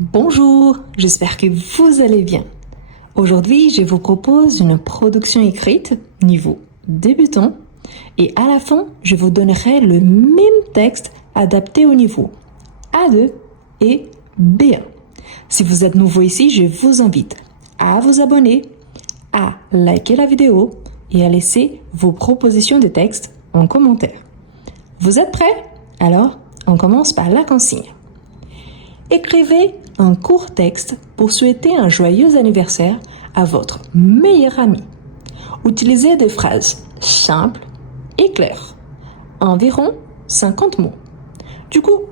Bonjour, j'espère que vous allez bien. Aujourd'hui, je vous propose une production écrite niveau débutant et à la fin, je vous donnerai le même texte adapté au niveau A2 et B1. Si vous êtes nouveau ici, je vous invite à vous abonner, à liker la vidéo et à laisser vos propositions de texte en commentaire. Vous êtes prêts? Alors, on commence par la consigne. Écrivez un court texte pour souhaiter un joyeux anniversaire à votre meilleur ami. Utilisez des phrases simples et claires, environ 50 mots. Du coup,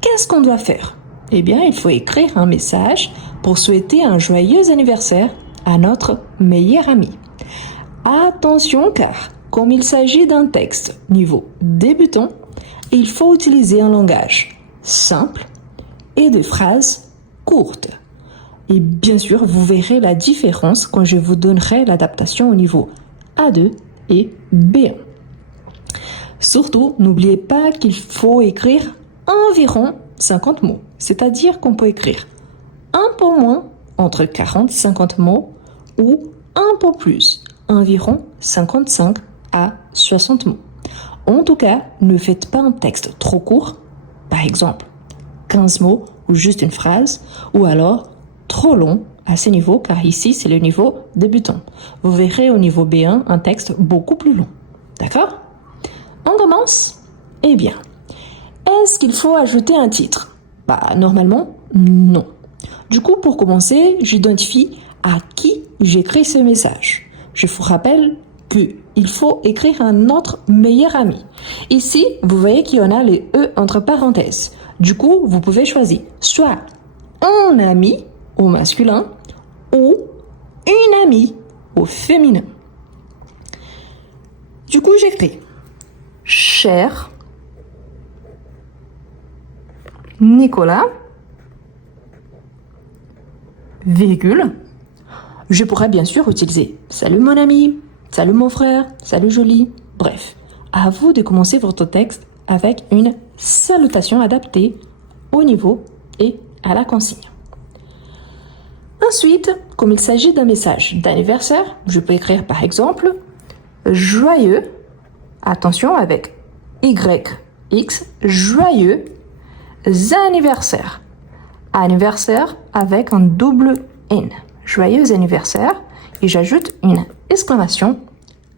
qu'est-ce qu'on doit faire? Eh bien, il faut écrire un message pour souhaiter un joyeux anniversaire à notre meilleur ami. Attention car, comme il s'agit d'un texte niveau débutant, il faut utiliser un langage simple et des phrases courtes. Et bien sûr, vous verrez la différence quand je vous donnerai l'adaptation au niveau A2 et B1. Surtout, n'oubliez pas qu'il faut écrire environ 50 mots, c'est-à-dire qu'on peut écrire un peu moins, entre 40 et 50 mots, ou un peu plus, environ 55 à 60 mots. En tout cas, ne faites pas un texte trop court, par exemple 15 mots ou juste une phrase, ou alors trop long à ce niveau, car ici c'est le niveau débutant. Vous verrez au niveau B1 un texte beaucoup plus long. D'accord? On commence? Eh bien, est-ce qu'il faut ajouter un titre? Normalement, non. Du coup, pour commencer, j'identifie à qui j'écris ce message. Je vous rappelle qu'il faut écrire à notre meilleur ami. Ici, vous voyez qu'il y en a les E entre parenthèses. Du coup, vous pouvez choisir soit un ami au masculin ou une amie au féminin. Du coup, j'écris cher Nicolas, virgule. Je pourrais bien sûr utiliser salut mon ami, salut mon frère, salut joli. Bref, à vous de commencer votre texte avec une salutation adaptée au niveau et à la consigne. Ensuite, comme il s'agit d'un message d'anniversaire, je peux écrire par exemple joyeux, attention avec YX, joyeux anniversaire. Anniversaire avec un double N. Joyeux anniversaire et j'ajoute une exclamation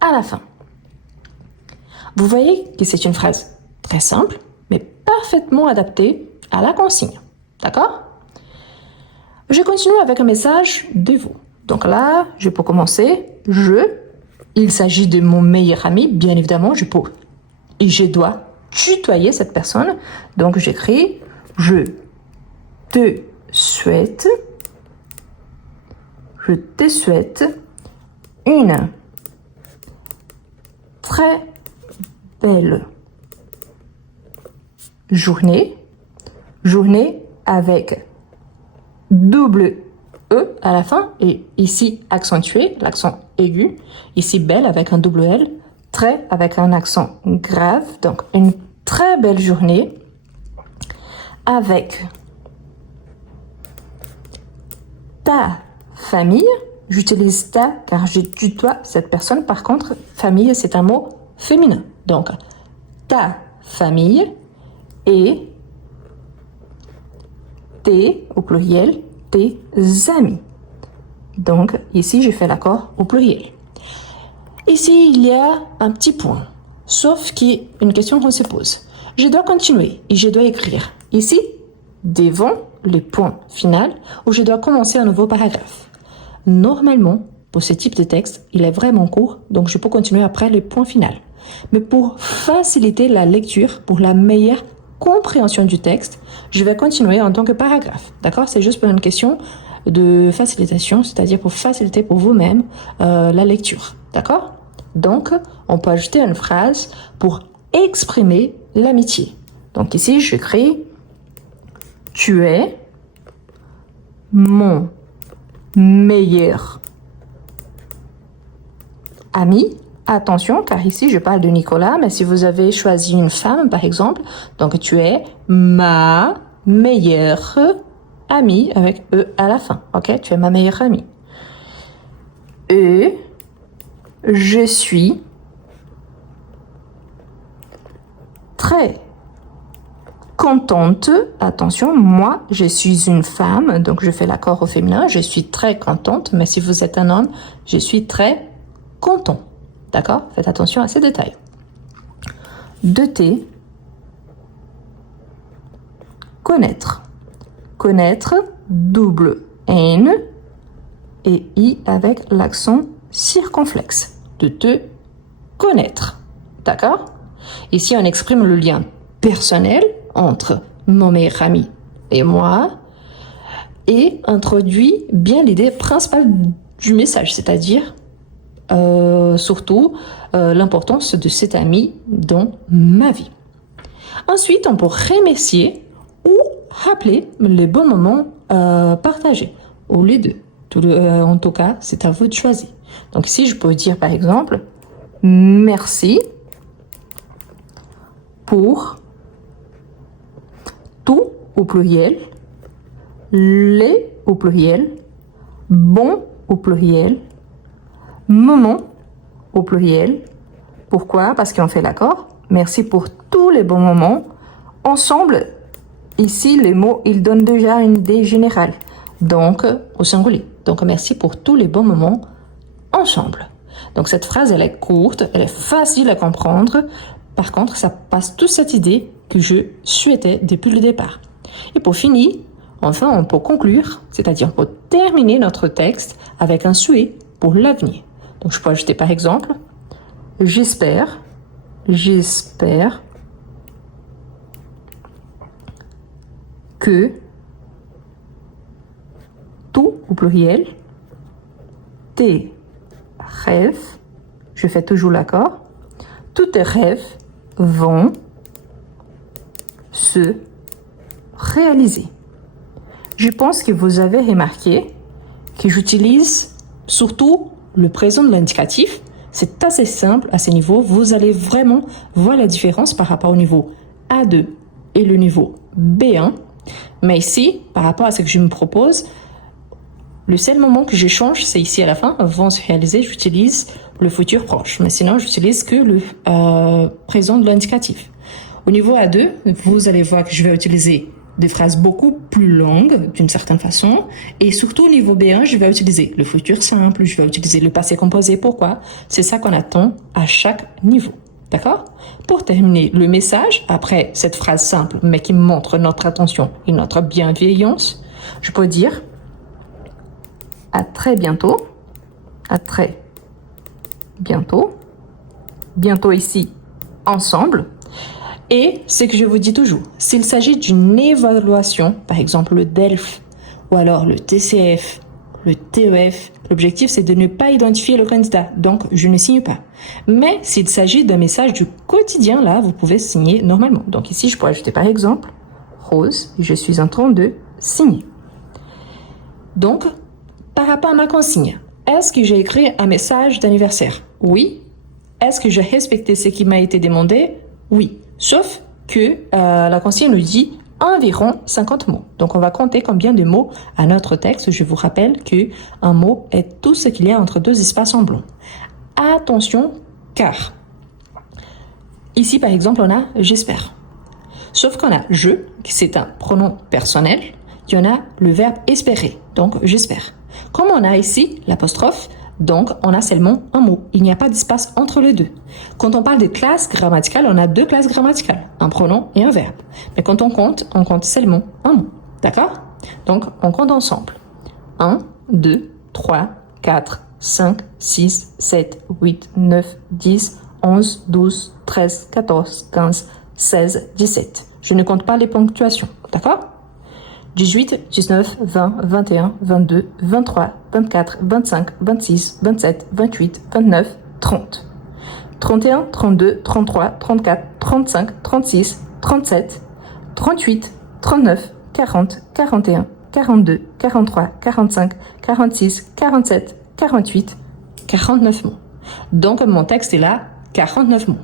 à la fin. Vous voyez que c'est une phrase très simple, mais parfaitement adaptée à la consigne. D'accord? Je continue avec un message de vous. Donc là, je peux commencer. Il s'agit de mon meilleur ami, bien évidemment, et je dois tutoyer cette personne. Donc j'écris, je te souhaite une très belle journée avec double E à la fin et ici accentué, l'accent aigu, ici belle avec un double L, très avec un accent grave, donc une très belle journée avec ta famille. J'utilise ta car je tutoie cette personne. Par contre, famille, c'est un mot féminin. Donc, ta famille et tes, au pluriel, tes amis. Donc, ici, je fais l'accord au pluriel. Ici, il y a un petit point, sauf qu'une question qu'on se pose. Je dois continuer et je dois écrire ici, devant le point final, où je dois commencer un nouveau paragraphe. Normalement, pour ce type de texte, il est vraiment court, donc je peux continuer après le point final. Mais pour faciliter la lecture, pour la meilleure compréhension du texte, je vais continuer en tant que paragraphe. D'accord? C'est juste pour une question de facilitation, c'est-à-dire pour faciliter pour vous-même la lecture. D'accord? Donc, on peut ajouter une phrase pour exprimer l'amitié. Donc ici, j'écris « Tu es mon meilleur ami ». Attention, car ici, je parle de Nicolas, mais si vous avez choisi une femme, par exemple, donc tu es ma meilleure amie avec E à la fin. Ok, tu es ma meilleure amie. Et je suis très contente. Attention, moi, je suis une femme, donc je fais l'accord au féminin. Je suis très contente, mais si vous êtes un homme, je suis très content. D'accord? Faites attention à ces détails. 2T. Connaître. Connaître, double N et I avec l'accent circonflexe. De te connaître. D'accord? Ici, on exprime le lien personnel entre mon meilleur ami et moi et introduit bien l'idée principale du message, c'est-à-dire surtout l'importance de cet ami dans ma vie. Ensuite, on peut remercier ou rappeler les bons moments partagés, ou les deux. En tout cas, c'est à vous de choisir. Donc ici, je peux dire par exemple, merci pour tout au pluriel, les au pluriel, bon au pluriel, moment au pluriel. Pourquoi? Parce qu'on fait l'accord. Merci pour tous les bons moments. Ensemble, ici, les mots, ils donnent déjà une idée générale. Donc, au singulier. Donc, merci pour tous les bons moments ensemble. Donc, cette phrase, elle est courte, elle est facile à comprendre. Par contre, ça passe toute cette idée que je souhaitais depuis le départ. Et pour finir, enfin, on peut conclure, c'est-à-dire on peut terminer notre texte avec un souhait pour l'avenir. Donc, je peux ajouter par exemple, j'espère que tout au pluriel, tes rêves, je fais toujours l'accord, tous tes rêves vont se réaliser. Je pense que vous avez remarqué que j'utilise surtout le présent de l'indicatif. C'est assez simple à ce niveau. Vous allez vraiment voir la différence par rapport au niveau A2 et le niveau B1. Mais ici, par rapport à ce que je me propose, le seul moment que je change, c'est ici à la fin, vont se réaliser, j'utilise le futur proche. Mais sinon, j'utilise que le présent de l'indicatif. Au niveau A2, vous allez voir que je vais utiliser des phrases beaucoup plus longues, d'une certaine façon. Et surtout au niveau B1, je vais utiliser le futur simple, je vais utiliser le passé composé. Pourquoi? C'est ça qu'on attend à chaque niveau. D'accord? Pour terminer le message, après cette phrase simple, mais qui montre notre attention et notre bienveillance, je peux dire à très bientôt. À très bientôt. Bientôt ici, ensemble. Et ce que je vous dis toujours, s'il s'agit d'une évaluation, par exemple le DELF ou alors le TCF, le TEF, l'objectif c'est de ne pas identifier le candidat, donc je ne signe pas. Mais s'il s'agit d'un message du quotidien, là, vous pouvez signer normalement. Donc ici, je pourrais ajouter par exemple, Rose, je suis en train de signer. Donc, par rapport à ma consigne, est-ce que j'ai écrit un message d'anniversaire? Oui. Est-ce que j'ai respecté ce qui m'a été demandé? Oui. Sauf que la consigne nous dit environ 50 mots. Donc, on va compter combien de mots à notre texte. Je vous rappelle qu'un mot est tout ce qu'il y a entre deux espaces en blanc. Attention, car ici, par exemple, on a « j'espère ». Sauf qu'on a « je », qui c'est un pronom personnel, il y en a le verbe « espérer », donc « j'espère ». Comme on a ici l'apostrophe, donc on a seulement un mot. Il n'y a pas d'espace entre les deux. Quand on parle de classe grammaticale, on a deux classes grammaticales, un pronom et un verbe. Mais quand on compte seulement un mot. D'accord? Donc, on compte ensemble. 1, 2, 3, 4, 5, 6, 7, 8, 9, 10, 11, 12, 13, 14, 15, 16, 17. Je ne compte pas les ponctuations. D'accord? 18, 19, 20, 21, 22, 23, 24, 25, 26, 27, 28, 29, 30. 31, 32, 33, 34, 35, 36, 37, 38, 39, 40, 41, 42, 43, 45, 46, 47, 48, 49 mots. Donc, mon texte est là, 49 mots.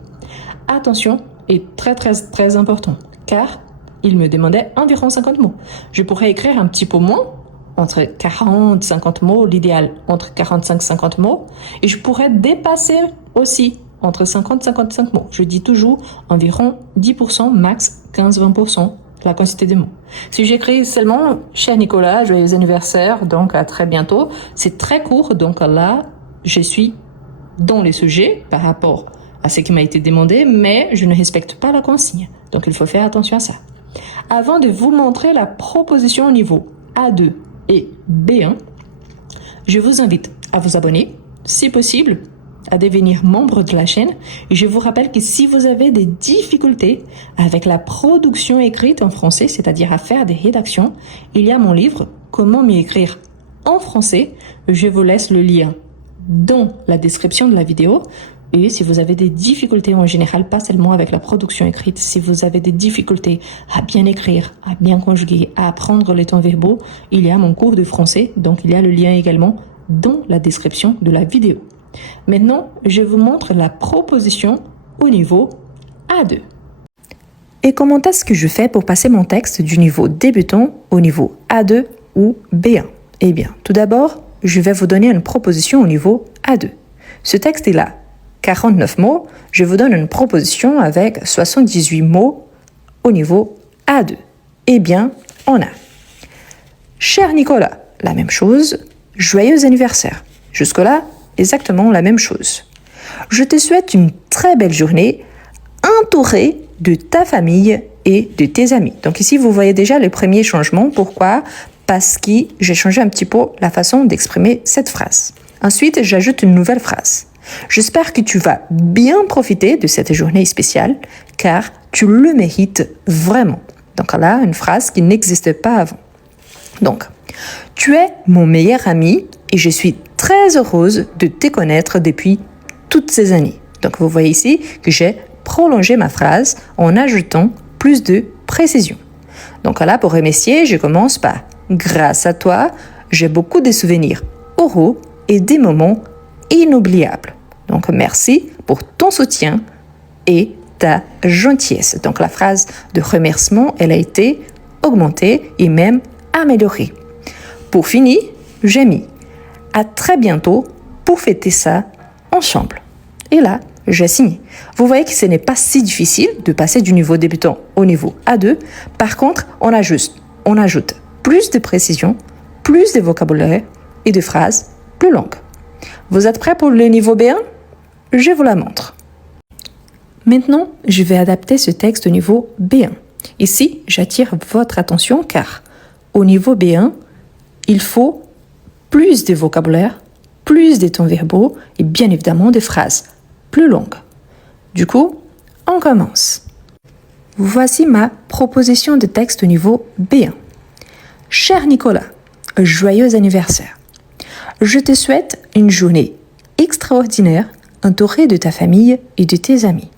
Attention, et très, très, très important, car il me demandait environ 50 mots. Je pourrais écrire un petit peu moins, entre 40 50 mots, l'idéal entre 45 50 mots, et je pourrais dépasser aussi entre 50 55 mots. Je dis toujours environ 10%, max 15-20% la quantité de mots. Si j'écris seulement « Cher Nicolas, joyeux anniversaire, donc à très bientôt », c'est très court, donc là, je suis dans les sujets par rapport à ce qui m'a été demandé, mais je ne respecte pas la consigne. Donc il faut faire attention à ça. Avant de vous montrer la proposition au niveau A2 et B1, je vous invite à vous abonner, si possible, à devenir membre de la chaîne. Et je vous rappelle que si vous avez des difficultés avec la production écrite en français, c'est-à-dire à faire des rédactions, il y a mon livre « Comment mieux écrire en français ». Je vous laisse le lien dans la description de la vidéo. Et si vous avez des difficultés en général, pas seulement avec la production écrite, si vous avez des difficultés à bien écrire, à bien conjuguer, à apprendre les temps verbaux, il y a mon cours de français, donc il y a le lien également dans la description de la vidéo. Maintenant, je vous montre la proposition au niveau A2. Et comment est-ce que je fais pour passer mon texte du niveau débutant au niveau A2 ou B1? Eh bien, tout d'abord, je vais vous donner une proposition au niveau A2. Ce texte est là, 49 mots. Je vous donne une proposition avec 78 mots au niveau A2. Eh bien, on a Cher Nicolas, la même chose. Joyeux anniversaire. Jusque-là, exactement la même chose. Je te souhaite une très belle journée entourée de ta famille et de tes amis. Donc ici, vous voyez déjà les premiers changements. Pourquoi? Parce que j'ai changé un petit peu la façon d'exprimer cette phrase. Ensuite, j'ajoute une nouvelle phrase. J'espère que tu vas bien profiter de cette journée spéciale, car tu le mérites vraiment. Donc là, une phrase qui n'existait pas avant. Donc, tu es mon meilleur ami et je suis très heureuse de te connaître depuis toutes ces années. Donc, vous voyez ici que j'ai prolongé ma phrase en ajoutant plus de précision. Donc là, pour remercier, je commence par « Grâce à toi, j'ai beaucoup de souvenirs heureux et des moments inoubliables. » Donc, merci pour ton soutien et ta gentillesse. Donc, la phrase de remerciement, elle a été augmentée et même améliorée. Pour finir, j'ai mis « À très bientôt pour fêter ça ensemble. » Et là, j'ai signé. Vous voyez que ce n'est pas si difficile de passer du niveau débutant au niveau A2. Par contre, on ajoute plus de précision, plus de vocabulaire et de phrases plus longues. Vous êtes prêts pour le niveau B1? Je vous la montre. Maintenant, je vais adapter ce texte au niveau B1. Ici, j'attire votre attention car au niveau B1, il faut plus de vocabulaire, plus de temps verbaux et bien évidemment des phrases plus longues. Du coup, on commence. Voici ma proposition de texte au niveau B1. Cher Nicolas, joyeux anniversaire. Je te souhaite une journée extraordinaire entourée de ta famille et de tes amis.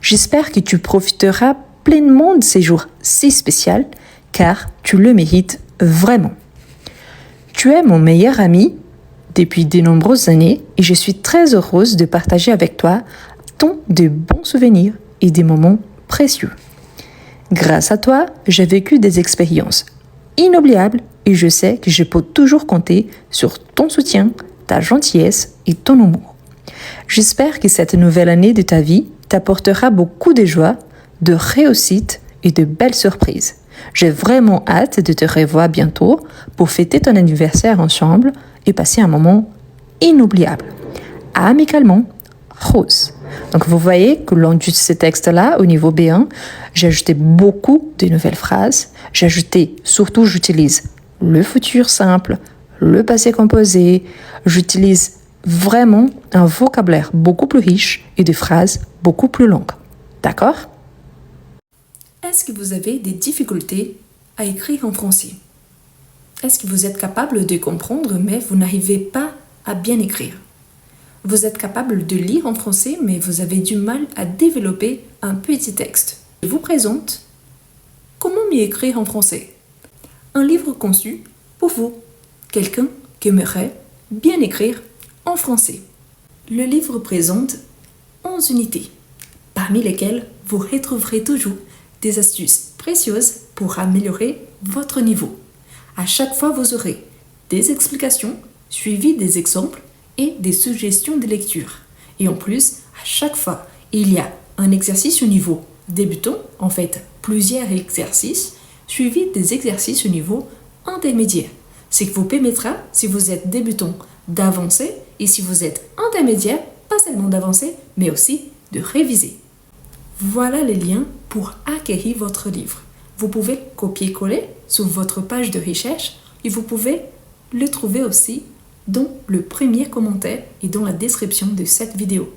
J'espère que tu profiteras pleinement de ces jours si spéciaux car tu le mérites vraiment. Tu es mon meilleur ami depuis de nombreuses années et je suis très heureuse de partager avec toi tant de bons souvenirs et des moments précieux. Grâce à toi, j'ai vécu des expériences inoubliables et je sais que je peux toujours compter sur ton soutien, ta gentillesse et ton humour. J'espère que cette nouvelle année de ta vie t'apportera beaucoup de joie, de réussite et de belles surprises. J'ai vraiment hâte de te revoir bientôt pour fêter ton anniversaire ensemble et passer un moment inoubliable. Amicalement, Rose. Donc vous voyez que lors de ce texte-là, au niveau B1, j'ai ajouté beaucoup de nouvelles phrases. J'utilise le futur simple, le passé composé. J'utilise vraiment un vocabulaire beaucoup plus riche et des phrases beaucoup plus longues. D'accord? Est-ce que vous avez des difficultés à écrire en français? Est-ce que vous êtes capable de comprendre mais vous n'arrivez pas à bien écrire? Vous êtes capable de lire en français mais vous avez du mal à développer un petit texte. Je vous présente Comment mieux écrire en français? Un livre conçu pour vous, quelqu'un qui aimerait bien écrire en français. Le livre présente 11 unités, parmi lesquelles vous retrouverez toujours des astuces précieuses pour améliorer votre niveau. À chaque fois, vous aurez des explications, suivies des exemples et des suggestions de lecture. Et en plus, à chaque fois, il y a un exercice au niveau débutant, en fait plusieurs exercices, suivis des exercices au niveau intermédiaire. Ce qui vous permettra, si vous êtes débutant, d'avancer et si vous êtes intermédiaire, pas seulement d'avancer, mais aussi de réviser. Voilà les liens pour acquérir votre livre. Vous pouvez copier-coller sur votre page de recherche et vous pouvez le trouver aussi dans le premier commentaire et dans la description de cette vidéo.